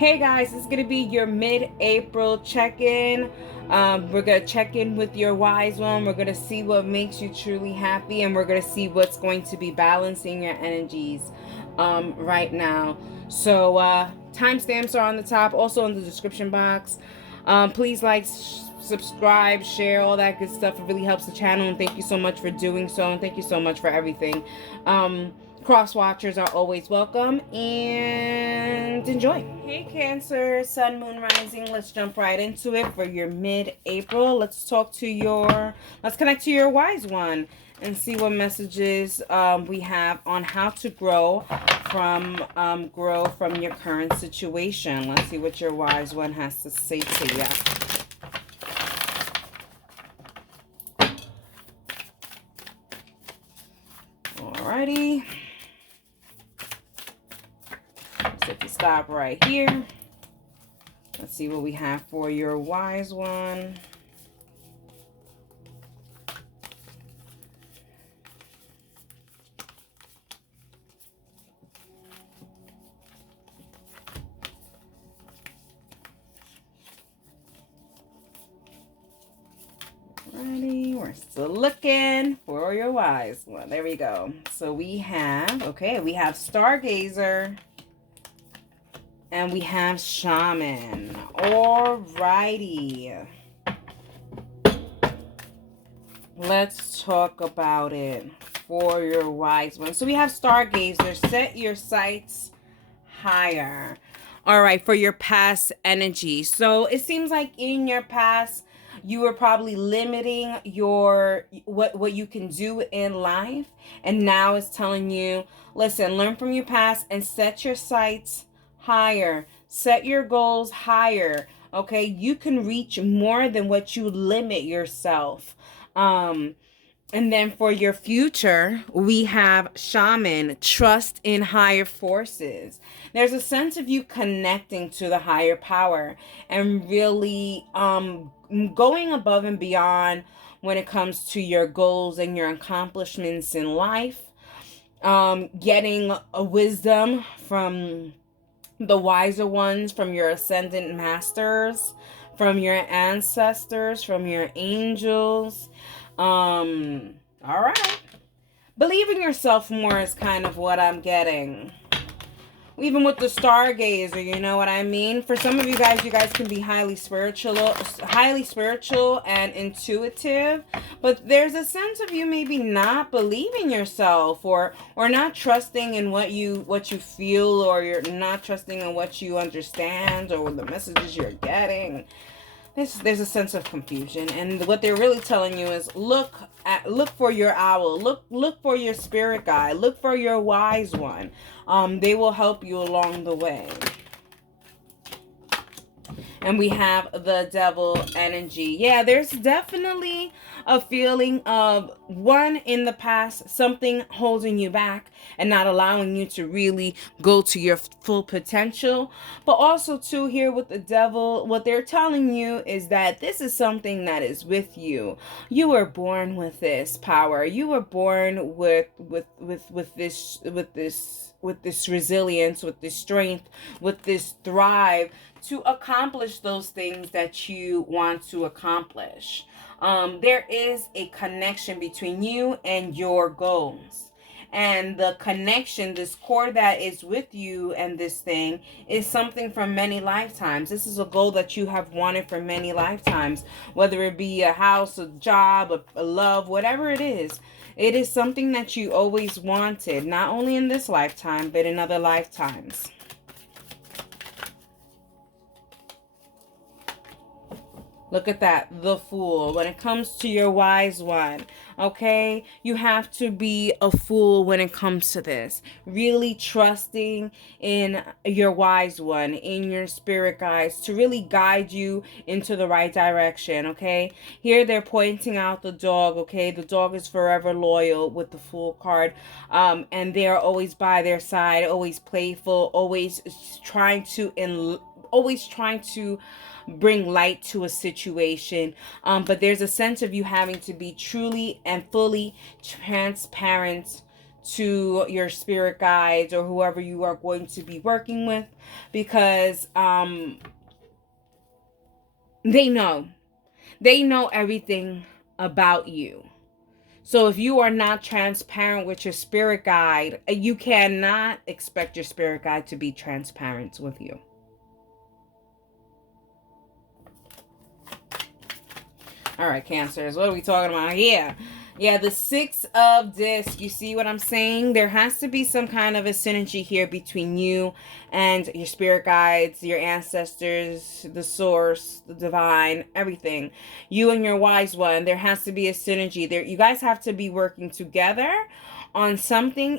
Hey guys, this is going to be your mid-April check-in. We're going to check in with your wise one. We're going to see what makes you truly happy, and we're going to see what's going to be balancing your energies right now. So timestamps are on the top, also in the description box. Please like, subscribe, share, all that good stuff. It really helps the channel, and thank you so much for doing so, and thank you so much for everything. Cross watchers are always welcome, and enjoy. Hey Cancer, Sun, Moon, Rising. Let's jump right into it for your mid-April. Let's connect to your wise one and see what messages we have on how to grow from your current situation. Let's see what your wise one has to say to you. Alrighty. So if you stop right here, let's see what we have for your wise one. Alrighty, we're still looking for your wise one. There we go. So we have Stargazer. And we have Shaman. Alrighty. Let's talk about it for your wise one. So we have Stargazer. Set your sights higher. Alright, for your past energy. So it seems like in your past, you were probably limiting what you can do in life. And now it's telling you, listen, learn from your past and set your sights higher. Set your goals higher. Okay, you can reach more than what you limit yourself. And then for your future, we have Shaman. Trust in higher forces. There's a sense of you connecting to the higher power and really going above and beyond when it comes to your goals and your accomplishments in life. Getting a wisdom from the wiser ones, from your ascendant masters, from your ancestors, from your angels. All right. Believe in yourself more is kind of what I'm getting. Even with the Stargazer, you know what I mean? For some of you guys can be highly spiritual and intuitive, but there's a sense of you maybe not believing yourself or not trusting in what you feel, or you're not trusting in what you understand or the messages you're getting. There's a sense of confusion, and what they're really telling you is look for your owl, look for your spirit guide, look for your wise one. They will help you along the way. And we have the Devil energy. Yeah, there's definitely a feeling of, one, in the past, something holding you back and not allowing you to really go to your full potential. But also, too, here with the Devil, what they're telling you is that this is something that is with you. You were born with this power. You were born with this resilience, with this strength, with this drive to accomplish those things that you want to accomplish. There is a connection between you and your goals. And the connection, this cord that is with you and this thing, is something from many lifetimes. This is a goal that you have wanted for many lifetimes. Whether it be a house, a job, a love, whatever it is. It is something that you always wanted. Not only in this lifetime, but in other lifetimes. Look at that, the Fool. When it comes to your wise one, okay, you have to be a fool when it comes to this. Really trusting in your wise one, in your spirit guides, to really guide you into the right direction, okay? Here they're pointing out the dog, okay? The dog is forever loyal with the Fool card. And they're always by their side, always playful, always trying to bring light to a situation, but there's a sense of you having to be truly and fully transparent to your spirit guides or whoever you are going to be working with, because they know everything about you. So if you are not transparent with your spirit guide, you cannot expect your spirit guide to be transparent with you. All right, Cancers, what are we talking about here? Yeah, the Six of Discs. You see what I'm saying? There has to be some kind of a synergy here between you and your spirit guides, your ancestors, the source, the divine, everything. You and your wise one. There has to be a synergy. There, you guys have to be working together on something.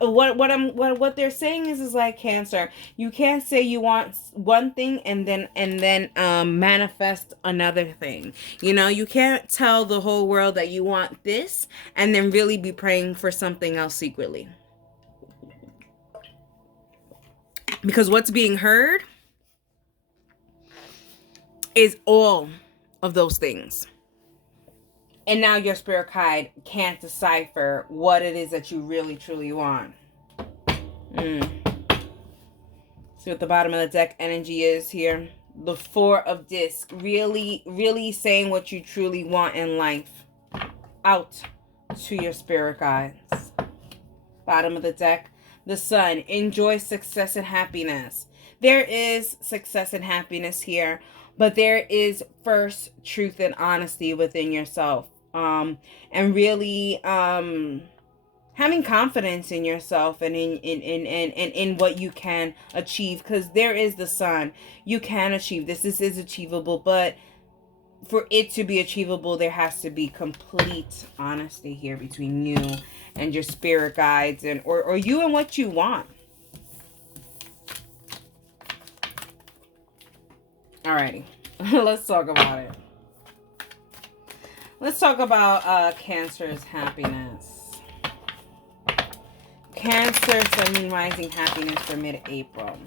What they're saying is like, Cancer, you can't say you want one thing and then manifest another thing. You know, you can't tell the whole world that you want this and then really be praying for something else secretly, because what's being heard is all of those things. And now your spirit guide can't decipher what it is that you really, truly want. See what the bottom of the deck energy is here. The Four of Discs. Really, really saying what you truly want in life out to your spirit guides. Bottom of the deck. The Sun. Enjoy success and happiness. There is success and happiness here, but there is first truth and honesty within yourself. And really having confidence in yourself and in what you can achieve, because there is the Sun. You can achieve this. This is achievable, but for it to be achievable, there has to be complete honesty here between you and your spirit guides, and or you and what you want. Alrighty, let's talk about it. Let's talk about Cancer's happiness. Cancer, Sun, Moon, Rising happiness for mid-April.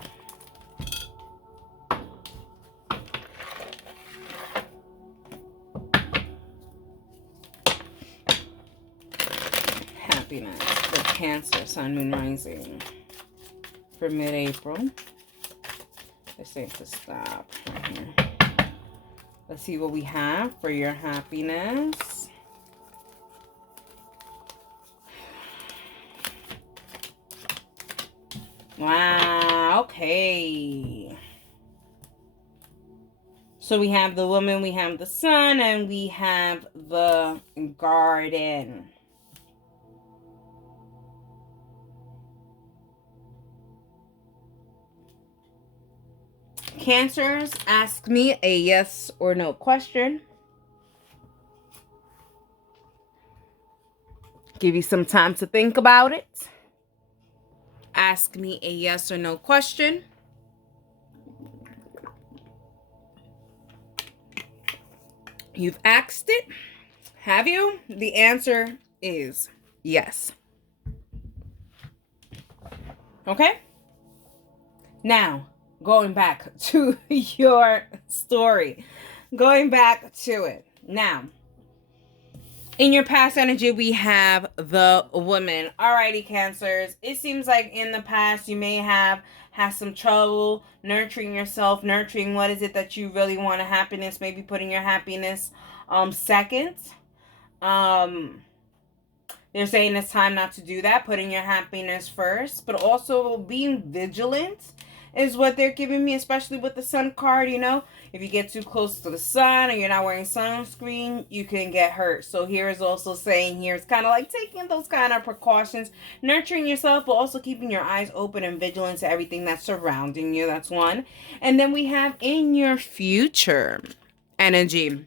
Happiness for Cancer, Sun, Moon, Rising for mid-April. Let's say to stop right here. Let's see what we have for your happiness. Wow, okay. So we have the Woman, we have the Sun, and we have the Garden. Cancers, ask me a yes or no question. Give you some time to think about it. Ask me a yes or no question. You've asked it. Have you? The answer is yes. Okay? Now, going back to your story. Going back to it. Now, in your past energy, we have the Woman. Alrighty, Cancers. It seems like in the past, you may have had some trouble nurturing yourself, nurturing what is it that you really want a happiness, maybe putting your happiness second. They're saying it's time not to do that, putting your happiness first, but also being vigilant is what they're giving me, especially with the Sun card. You know, if you get too close to the sun and you're not wearing sunscreen, you can get hurt. So here is also saying here, it's kind of like taking those kind of precautions, nurturing yourself, but also keeping your eyes open and vigilant to everything that's surrounding you. That's one. And then we have in your future energy,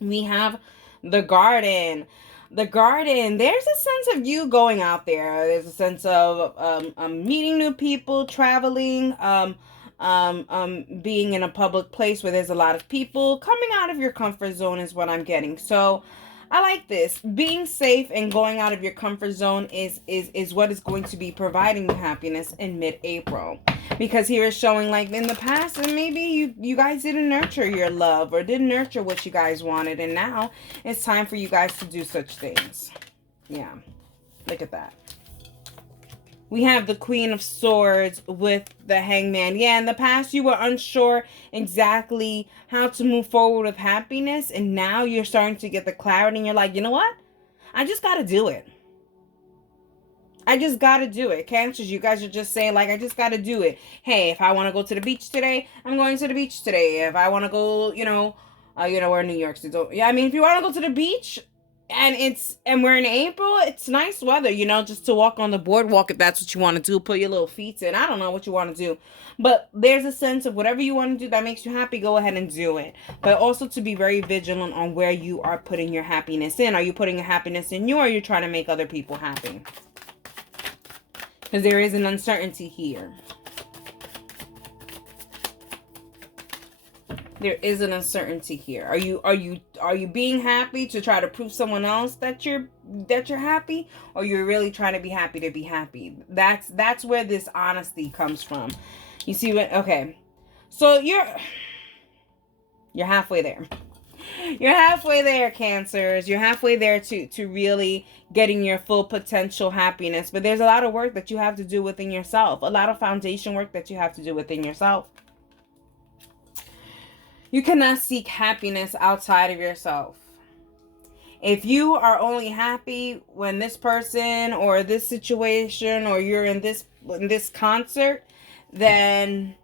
we have the Garden. The Garden, there's a sense of you going out there. There's a sense of meeting new people, traveling, being in a public place where there's a lot of people. Coming out of your comfort zone is what I'm getting. So I like this. Being safe and going out of your comfort zone is what is going to be providing you happiness in mid-April. Because here is showing like in the past, and maybe you guys didn't nurture your love or didn't nurture what you guys wanted. And now it's time for you guys to do such things. Yeah. Look at that. We have the Queen of Swords with the Hangman. Yeah, in the past you were unsure exactly how to move forward with happiness, and now you're starting to get the clarity, and you're like, you know what? I just got to do it. I just got to do it. Cancers, you guys are just saying, like, I just got to do it. Hey, if I want to go to the beach today, I'm going to the beach today. If I want to go, we're in New York, so yeah, I mean, if you want to go to the beach, and we're in April, it's nice weather, just to walk on the boardwalk if that's what you want to do. Put your little feet in. I don't know what you want to do. But there's a sense of whatever you want to do that makes you happy, go ahead and do it. But also to be very vigilant on where you are putting your happiness in. Are you putting your happiness in you, or are you trying to make other people happy? Because there is an uncertainty here. There is an uncertainty here. Are you being happy to try to prove someone else that you're happy, or you're really trying to be happy to be happy? That's where this honesty comes from. You see what? Okay, so you're halfway there. You're halfway there, Cancers. You're halfway there to really getting your full potential happiness. But there's a lot of work that you have to do within yourself. A lot of foundation work that you have to do within yourself. You cannot seek happiness outside of yourself. If you are only happy when this person or this situation, or you're in this concert, then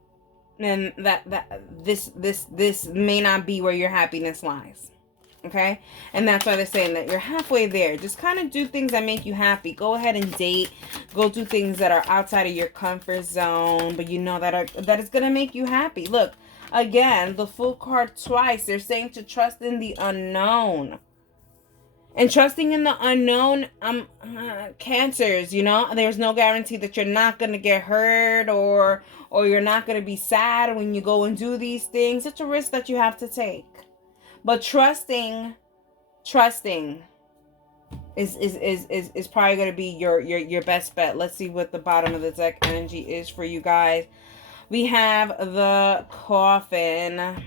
this may not be where your happiness lies. Okay? And that's why they're saying that you're halfway there. Just kind of do things that make you happy. Go ahead and date. Go do things that are outside of your comfort zone, but that is going to make you happy. Look, again, the Fool card twice. They're saying to trust in the unknown. And trusting in the unknown, Cancers, there's no guarantee that you're not going to get hurt, or you're not going to be sad when you go and do these things. It's a risk that you have to take. But trusting is probably going to be your best bet. Let's see what the bottom of the deck energy is for you guys. We have the Coffin.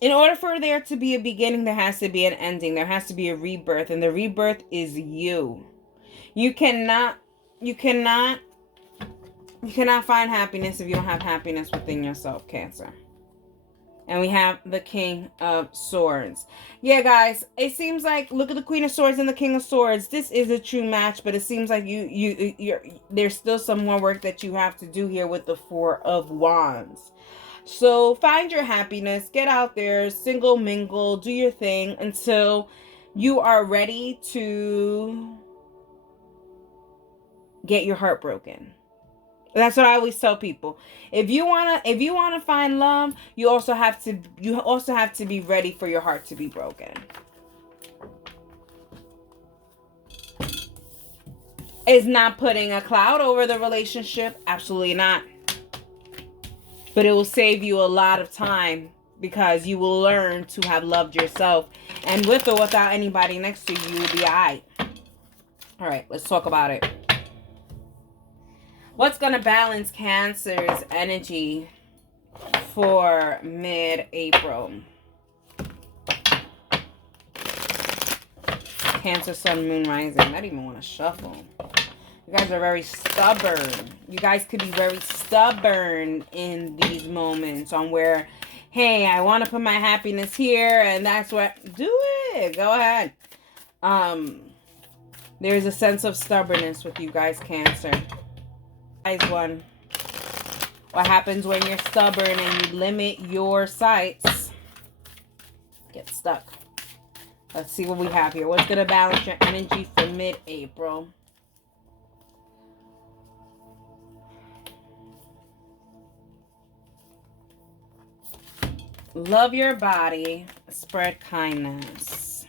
In order for there to be a beginning, there has to be an ending. There has to be a rebirth, and the rebirth is you. You cannot find happiness if you don't have happiness within yourself, Cancer. And we have the King of Swords. Yeah, guys, it seems like, look at the Queen of Swords and the King of Swords. This is a true match, but it seems like there's still some more work that you have to do here with the Four of Wands. So find your happiness, get out there, single, mingle, do your thing until you are ready to get your heart broken. That's what I always tell people. If you wanna find love, you also have to be ready for your heart to be broken. Is not putting a cloud over the relationship, absolutely not. But it will save you a lot of time, because you will learn to have loved yourself. And with or without anybody next to you, you'll be alright. Alright, let's talk about it. What's going to balance Cancer's energy for mid-April? Cancer, Sun, Moon, Rising. I don't even want to shuffle. You guys are very stubborn. You guys could be very stubborn in these moments on where, hey, I want to put my happiness here, and that's what, do it. Go ahead. There's a sense of stubbornness with you guys, Cancer. Guys, one. What happens when you're stubborn and you limit your sights? Get stuck. Let's see what we have here. What's going to balance your energy for mid-April? Love your body. Spread kindness.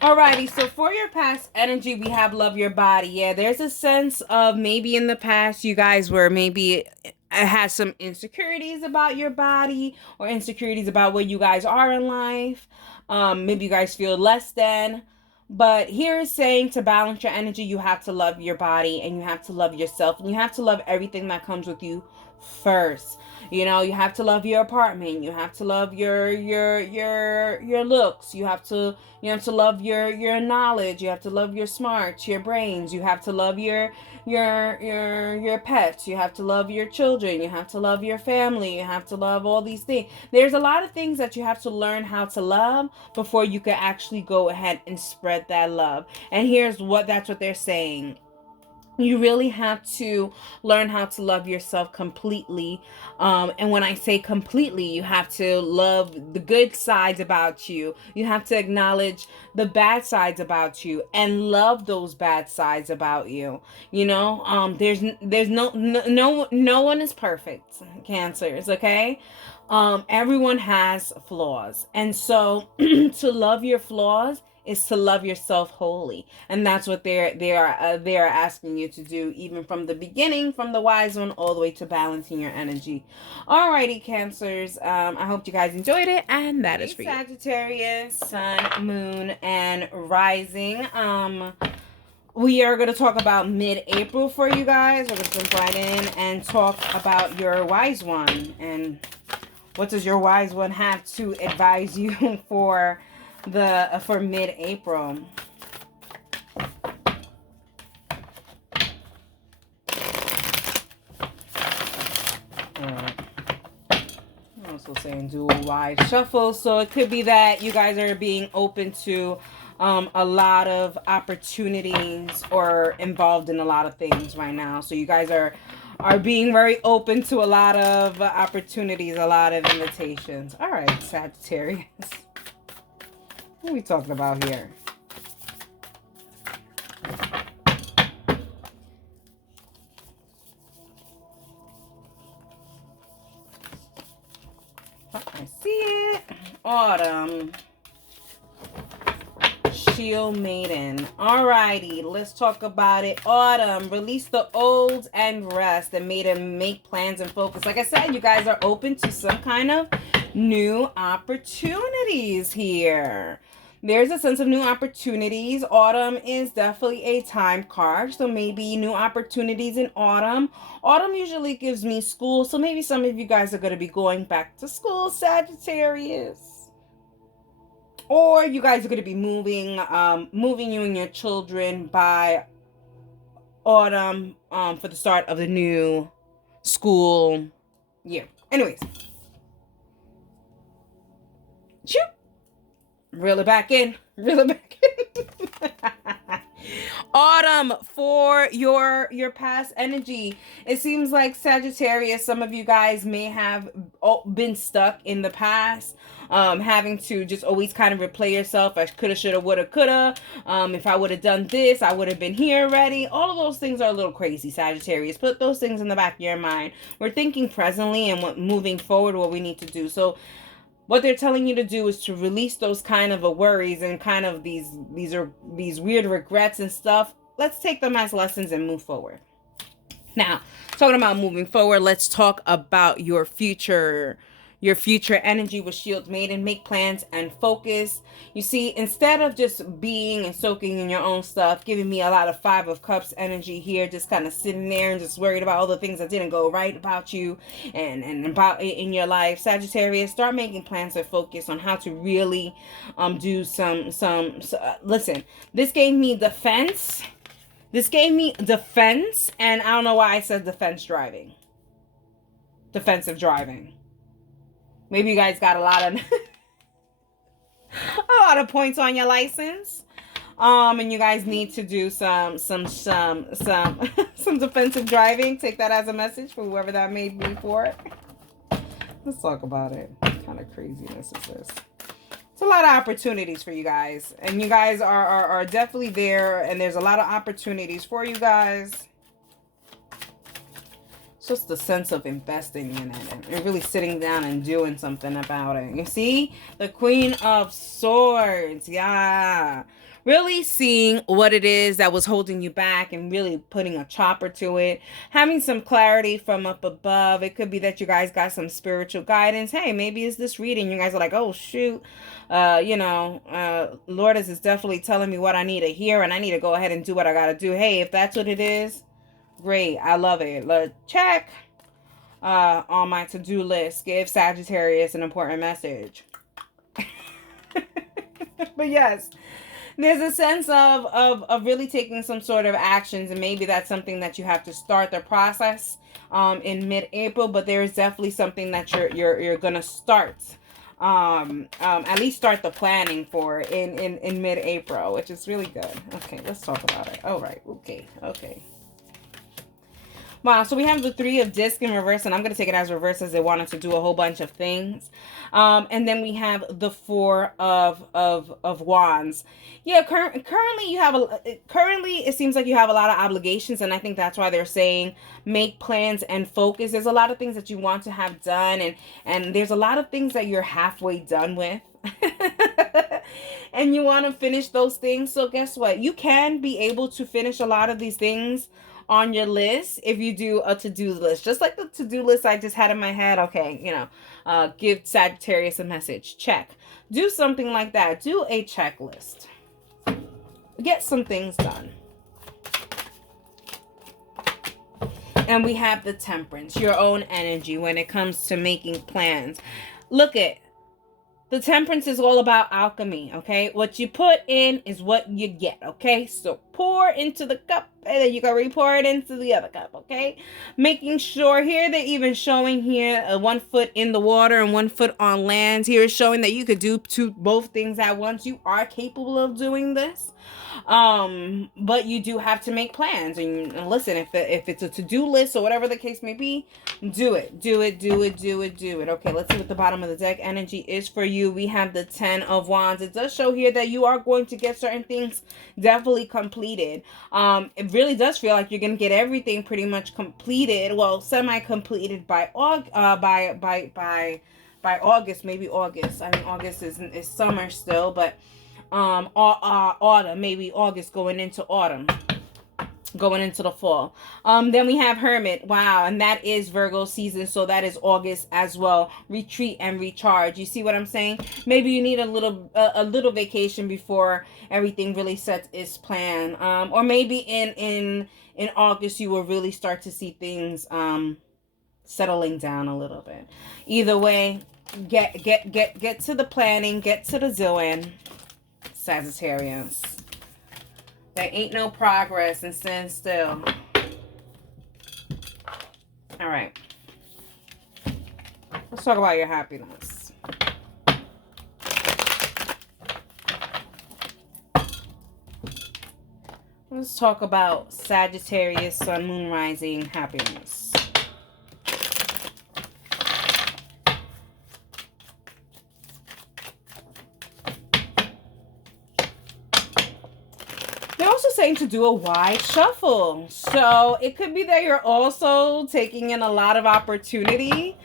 Alrighty, so for your past energy, we have love your body. Yeah, there's a sense of maybe in the past you guys were maybe had some insecurities about your body, or insecurities about where you guys are in life. Maybe you guys feel less than. But here is saying to balance your energy, you have to love your body, and you have to love yourself, and you have to love everything that comes with you first. You know, you have to love your apartment. You have to love your looks. You have to love your knowledge. You have to love your smarts, your brains. You have to love your pets. You have to love your children. You have to love your family. You have to love all these things. There's a lot of things that you have to learn how to love before you can actually go ahead and spread that love. And that's what they're saying. You really have to learn how to love yourself completely. And when I say completely, you have to love the good sides about you. You have to acknowledge the bad sides about you and love those bad sides about you. You know, there's no one is perfect, Cancers, okay? Everyone has flaws. And so to love your flaws is to love yourself wholly, and that's what they are asking you to do, even from the beginning, from the wise one all the way to balancing your energy. Alrighty, Cancers, I hope you guys enjoyed it, and that is for you. Sagittarius, sun, moon, and rising. We are going to talk about mid-April for you guys. We're going to jump right in and talk about your wise one, and what does your wise one have to advise you for mid-April. I'm also saying do a wide shuffle, so it could be that you guys are being open to a lot of opportunities or involved in a lot of things right now. So you guys are being very open to a lot of opportunities, a lot of invitations. All right, Sagittarius. What are we talking about here? Oh, I see it. Autumn. Shield Maiden. Alrighty, let's talk about it. Autumn. Release the old and rest. And Maiden, make plans and focus. Like I said, you guys are open to some kind of new opportunities here. There's a sense of new opportunities. Autumn is definitely a time card, so maybe new opportunities in autumn. Autumn usually gives me school, so maybe some of you guys are going to be going back to school, Sagittarius. Or you guys are going to be moving you and your children by autumn for the start of the new school year. Anyways. Shoot. Reel it back in. Autumn, for your past energy. It seems like Sagittarius, some of you guys may have been stuck in the past, having to just always kind of replay yourself. I coulda, shoulda, woulda, coulda. If I would have done this, I would have been here already. All of those things are a little crazy, Sagittarius. Put those things in the back of your mind. We're thinking presently and moving forward, what we need to do. So what they're telling you to do is to release those kind of worries and kind of these weird regrets and stuff. Let's take them as lessons and move forward. Now, talking about moving forward, let's talk about your future energy with Shield Maiden. Make plans and focus. You see, instead of just being and soaking in your own stuff, giving me a lot of Five of Cups energy here, just kind of sitting there and just worried about all the things that didn't go right about you and about in your life. Sagittarius, start making plans and focus on how to really do some listen, this gave me defense. And I don't know why I said defensive driving. Maybe you guys got a lot of points on your license. And you guys need to do some defensive driving. Take that as a message for whoever that may be for. Let's talk about it. What kind of craziness is this? It's a lot of opportunities for you guys. And you guys are definitely there, and there's a lot of opportunities for you guys. Just the sense of investing in it and really sitting down and doing something about it. You see? The Queen of Swords. Yeah. Really seeing what it is that was holding you back and really putting a chopper to it. Having some clarity from up above. It could be that you guys got some spiritual guidance. Hey, maybe it's this reading. You guys are like, oh, shoot. Lord is definitely telling me what I need to hear, and I need to go ahead and do what I got to do. Hey, if that's what it is, great. I love it. Check. on my to-do list. Give Sagittarius an important message. But yes, there's a sense of really taking some sort of actions, and maybe that's something that you have to start the process in mid-April, but there is definitely something that you're gonna start, at least start the planning for in mid-April, which is really good. Okay, let's talk about it. All right, okay. Wow, so we have the 3 of disc in reverse, and I'm going to take it as reverse as they wanted to do a whole bunch of things. And then we have the 4 of wands. Yeah, currently it seems like you have a lot of obligations, and I think that's why they're saying make plans and focus. There's a lot of things that you want to have done, and there's a lot of things that you're halfway done with. And you want to finish those things. So guess what? You can be able to finish a lot of these things on your list if you do a to-do list, just like the to-do list I just had in my head. Okay, give Sagittarius a message, check. Do something like that. Do a checklist. Get some things done. And we have the Temperance, your own energy when it comes to making plans. Look at the Temperance is all about alchemy, okay? What you put in is what you get, okay? So pour into the cup, and then you can re-pour it into the other cup, okay? Making sure here they're even showing here 1 foot in the water and 1 foot on land. Here is showing that you could do both things at once. You are capable of doing this. But you do have to make plans, and listen, if it's a to-do list or whatever the case may be, do it. Okay, let's see what the bottom of the deck energy is for you. We have the 10 of wands. It does show here that you are going to get certain things definitely completed. It really does feel like you're going to get everything pretty much completed, well, semi-completed by August, maybe August. I mean, August is summer still, but autumn, maybe August, going into autumn, going into the fall. Then we have Hermit. Wow, and that is Virgo season, so that is August as well. Retreat and recharge. You see what I'm saying? Maybe you need a little vacation before everything really sets its plan. Or maybe in August you will really start to see things settling down a little bit. Either way, get to the planning, get to the doing, Sagittarius. There ain't no progress and stand still. All right. Let's talk about your happiness. Let's talk about Sagittarius, Sun, Moon, Rising, happiness. Saying to do a wide shuffle, so it could be that you're also taking in a lot of opportunity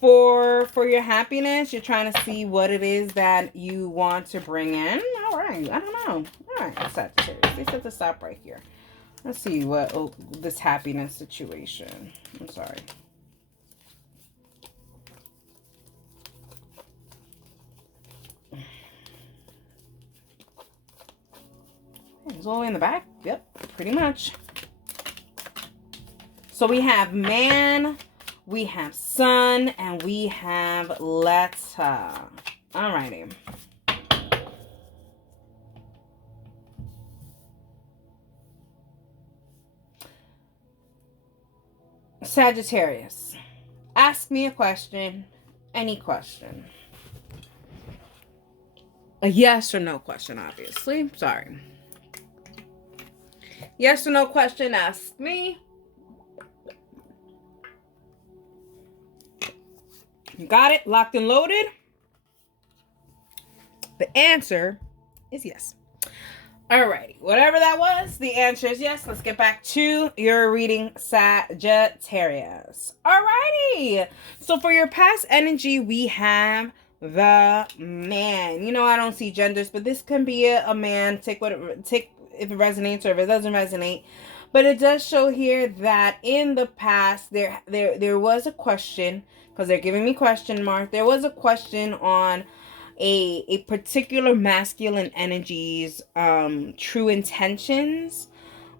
for your happiness. You're trying to see what it is that you want to bring in. All right, I don't know. All right, Sagittarius, they said to stop right here. Let's see what this happiness situation. I'm sorry. It's all the way in the back. Yep, pretty much. So we have man, we have sun, and we have letter. Alrighty. Sagittarius, ask me a question, any question. A yes or no question, obviously. Sorry. Yes or no question, ask me. You got it? Locked and loaded? The answer is yes. Alrighty. Whatever that was, the answer is yes. Let's get back to your reading, Sagittarius. Alrighty. So for your past energy, we have the man. I don't see genders, but this can be a man. Take if it resonates or if it doesn't resonate. But it does show here that in the past there was a question, because they're giving me question mark. There was a question on a particular masculine energy's true intentions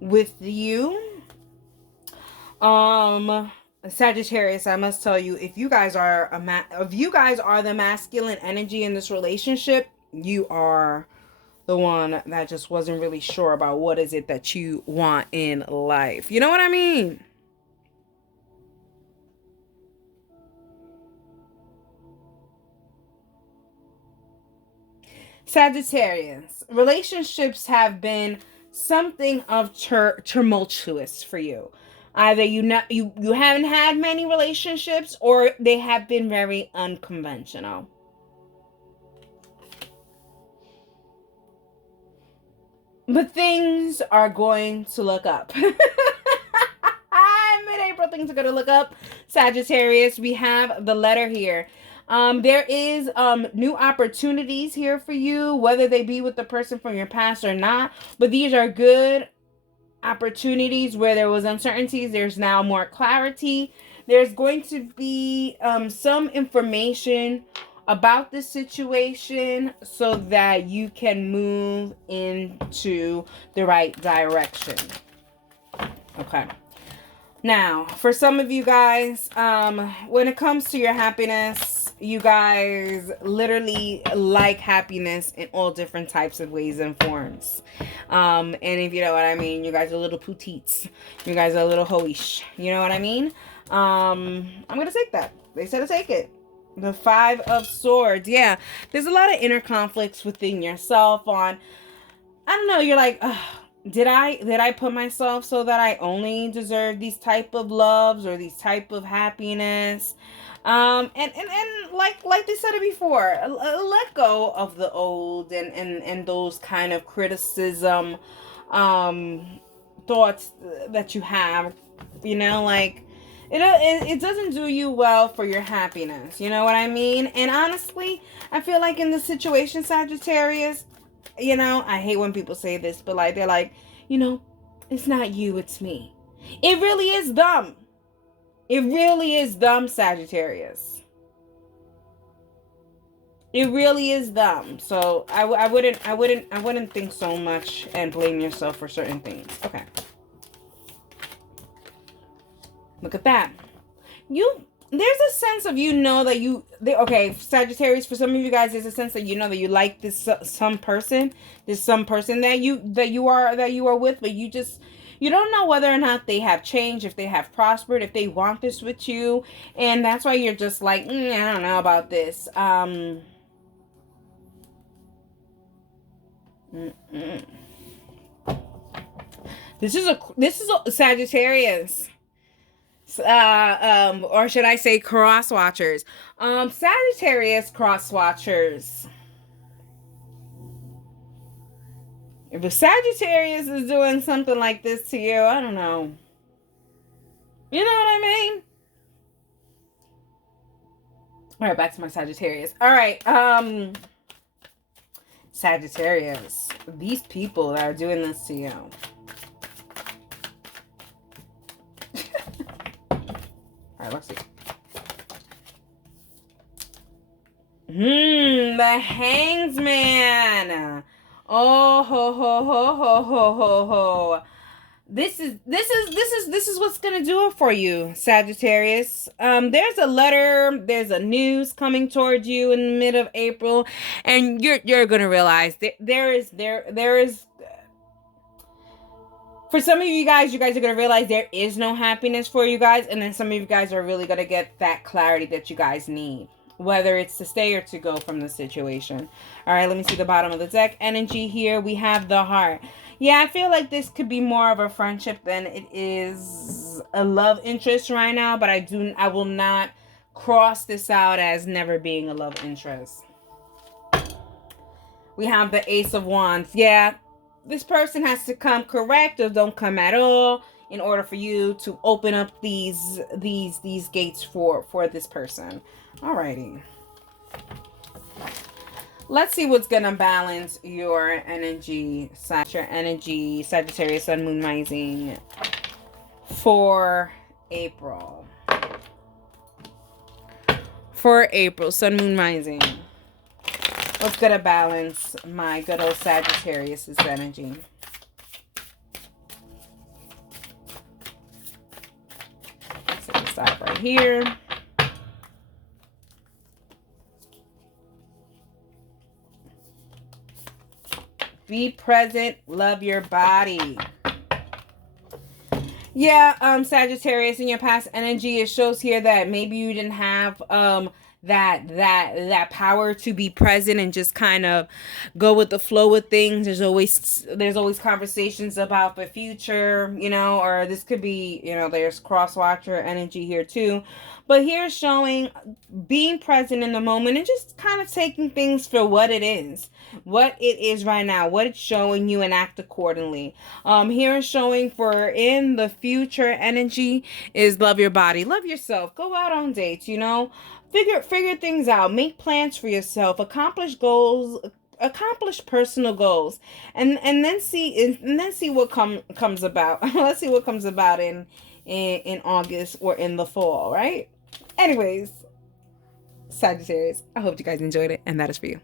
with you. Sagittarius, I must tell you, if you guys are the masculine energy in this relationship, you are the one that just wasn't really sure about what is it that you want in life. You know what I mean? Sagittarius, relationships have been something of tumultuous for you. Either you haven't had many relationships, or they have been very unconventional. But things are going to look up. Mid-April, things are going to look up. Sagittarius, we have the letter here. There is new opportunities here for you, whether they be with the person from your past or not. But these are good opportunities where there was uncertainties. There's now more clarity. There's going to be some information about the situation so that you can move into the right direction. Okay. Now, for some of you guys, when it comes to your happiness, you guys literally like happiness in all different types of ways and forms. And if you know what I mean, you guys are little putites. You guys are a little hoish. You know what I mean? I'm going to take that. They said to take it. The 5 of Swords. Yeah. There's a lot of inner conflicts within yourself on, I don't know, you're like, ugh, did I put myself so that I only deserve these type of loves or these type of happiness? And like they said it before, let go of the old and those kind of criticism thoughts that you have, you know, like it doesn't do you well for your happiness, you know what I mean? And honestly, I feel like in this situation, Sagittarius, you know, I hate when people say this, but like they're like, you know, it's not you, it's me. It really is dumb. It really is dumb, Sagittarius. It really is dumb. So I wouldn't think so much and blame yourself for certain things. Okay. Look at that. There's a sense of, you know, that okay, Sagittarius, for some of you guys, there's a sense that you know that you like this some person. There's some person that you are with, but you don't know whether or not they have changed, if they have prospered, if they want this with you, and that's why you're just like, I don't know about this. This is a Sagittarius. Or should I say cross watchers? Sagittarius cross watchers. If a Sagittarius is doing something like this to you, I don't know. You know what I mean? All right, back to my Sagittarius. All right, Sagittarius. These people that are doing this to you. All right, let's see. The Hangsman. Oh ho ho ho ho ho ho ho. This is what's gonna do it for you, Sagittarius. There's a letter, there's a news coming towards you in the mid of April, and you're gonna realize there is for some of you guys are going to realize there is no happiness for you guys. And then some of you guys are really going to get that clarity that you guys need, whether it's to stay or to go from the situation. All right, let me see the bottom of the deck. Energy here. We have the Heart. Yeah, I feel like this could be more of a friendship than it is a love interest right now. But I will not cross this out as never being a love interest. We have the Ace of Wands. Yeah. This person has to come correct or don't come at all in order for you to open up these gates for this person. Alrighty. Let's see what's gonna balance your energy, Sagittarius, Sun, Moon, Rising for April. For April, Sun, Moon, Rising. What's going to balance my good old Sagittarius' energy? Let's set this side. here. Be present, love your body. Yeah, Sagittarius, in your past energy, it shows here that maybe you didn't have that power to be present and just kind of go with the flow with things. There's always conversations about the future, or this could be, there's cross watcher energy here too. But here's showing being present in the moment and just kind of taking things for what it is right now, what it's showing you, and act accordingly. Here is showing for in the future energy is love your body, love yourself, go out on dates, figure things out, make plans for yourself, accomplish goals, accomplish personal goals, and then see what comes about. Let's see what comes about in August or in the fall, right? Anyways, Sagittarius, I hope you guys enjoyed it, and that is for you.